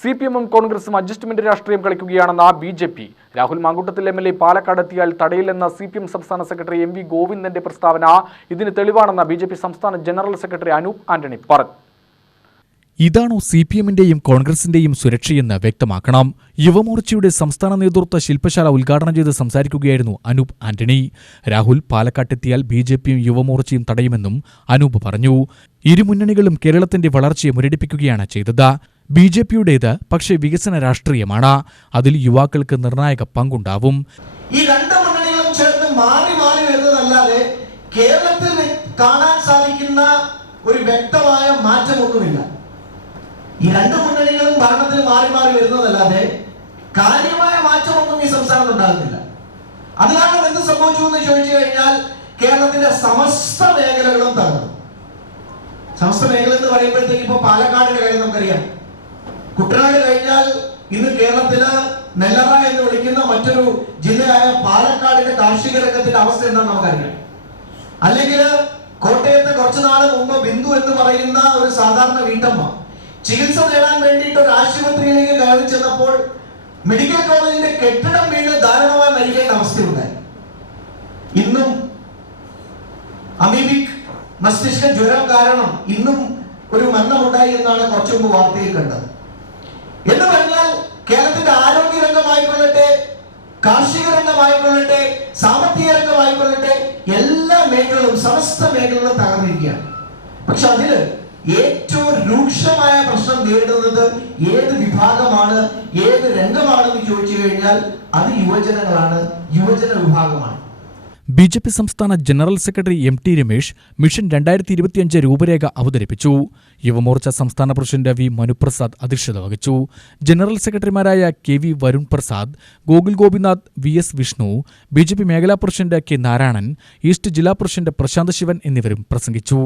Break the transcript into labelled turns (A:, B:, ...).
A: C P എമ്മും കോൺഗ്രസും adjustment രാഷ്ട്രീയം കളിക്കുകയാണെന്ന B J P Rahul Mamkootathil M L A Palakkad എത്തിയാൽ തടയില്ലെന്ന സി പി എം സംസ്ഥാന സെക്രട്ടറി എം വി ഗോവിന്ദന്റെ പ്രസ്താവന ഇതിന് തെളിവാണെന്ന ബി ജെ പി സംസ്ഥാന ജനറൽ സെക്രട്ടറി അനൂപ് ആന്റണി പറഞ്ഞു
B: ഇതാണോ സി പി എമ്മിന്റെയും കോൺഗ്രസിന്റെയും സുരക്ഷയെന്ന് വ്യക്തമാക്കണം യുവമോർച്ചയുടെ സംസ്ഥാന നേതൃത്വ ശില്പശാല ഉദ്ഘാടനം ചെയ്ത് സംസാരിക്കുകയായിരുന്നു അനൂപ് ആന്റണി രാഹുൽ പാലക്കാട്ടെത്തിയാൽ ബി ജെ പിയും യുവമോർച്ചയും തടയുമെന്നും അനൂപ് പറഞ്ഞു ഇരുമുന്നണികളും കേരളത്തിന്റെ വളർച്ചയെ മുരടിപ്പിക്കുകയാണ് ചെയ്തത് ബി ജെ പിയുടേത് പക്ഷെ വികസന രാഷ്ട്രീയമാണ് അതിൽ യുവാക്കൾക്ക് നിർണായക പങ്കുണ്ടാവും
C: ഈ രണ്ട് മുന്നണികളും ചേർന്ന് മാറി മാറി വരുന്നതല്ലാതെ കേരളത്തിൽ കാണാൻ സാധിക്കുന്ന ഒരു വ്യക്തമായ മാറ്റമൊന്നുമില്ല ഈ രണ്ട് മുന്നണികളും ഭരണത്തിൽ മാറി മാറി വരുന്നതല്ലാതെ കാര്യമായ മാറ്റമൊന്നും ഈ സംസ്ഥാനത്ത് ഉണ്ടാകുന്നില്ല അത് കാരണം എന്ത് സംഭവിച്ചു എന്ന് ചോദിച്ചു കഴിഞ്ഞാൽ കേരളത്തിന്റെ സമസ്ത മേഖലകളും തകർന്നു സമസ്ത മേഖല എന്ന് പറയുമ്പോഴത്തേക്ക് ഇപ്പൊ പാലക്കാടിന്റെ കാര്യം നമുക്കറിയാം കുട്ടനാട് കഴിഞ്ഞാൽ ഇന്ന് കേരളത്തില് നെല്ലറ എന്ന് വിളിക്കുന്ന മറ്റൊരു ജില്ലയായ പാലക്കാടിന്റെ കാർഷിക രംഗത്തിന്റെ അവസ്ഥ എന്താണെന്ന് നമുക്കറിയാം അല്ലെങ്കിൽ കോട്ടയത്ത് കുറച്ചു നാൾ മുമ്പ് ബിന്ദു എന്ന് പറയുന്ന ഒരു സാധാരണ വീട്ടമ്മ ചികിത്സ നേടാൻ വേണ്ടിയിട്ട് ഒരു ആശുപത്രിയിലേക്ക് കയറി ചെന്നപ്പോൾ മെഡിക്കൽ കോളേജിന്റെ കെട്ടിടം വീണ് ദാരുണമായി മരിക്കേണ്ട അവസ്ഥയുണ്ടായി ഇന്നും അമീബിക് മസ്തിഷ്ക ജ്വരം കാരണം ഇന്നും ഒരു മരണമുണ്ടായി എന്നാണ് കുറച്ചു മുമ്പ് വാർത്തയിൽ കണ്ടത് കേരളത്തിന്റെ ആരോഗ്യ രംഗമായിക്കൊള്ളട്ടെ കാർഷിക രംഗമായിക്കൊള്ളട്ടെ സാമ്പത്തിക രംഗമായിക്കൊള്ളട്ടെ എല്ലാ മേഖലകളും സമസ്ത മേഖലകളും തകർന്നിരിക്കുകയാണ് പക്ഷെ അതില് ഏറ്റവും രൂക്ഷമായ പ്രശ്നം നേരിടുന്നത് ഏത് വിഭാഗമാണ് ഏത് രംഗമാണെന്ന് ചോദിച്ചു കഴിഞ്ഞാൽ അത് യുവജനങ്ങളാണ് യുവജന വിഭാഗമാണ്
B: ബി ജെ പി സംസ്ഥാന general secretary M T Ramesh mission രണ്ടായിരത്തി ഇരുപത്തിയഞ്ച് രൂപരേഖ അവതരിപ്പിച്ചു യുവമോർച്ച സംസ്ഥാന പ്രസിഡന്റ് വി മനുപ്രസാദ് അധ്യക്ഷത വഹിച്ചു ജനറൽ സെക്രട്ടറിമാരായ K V Varun Prasad Gokul Gopinath V S Vishnu B J P മേഖലാ പ്രസിഡന്റ് കെ നാരായണൻ ഈസ്റ്റ് ജില്ലാ പ്രസിഡന്റ് പ്രശാന്ത് ശിവൻ എന്നിവരും പ്രസംഗിച്ചു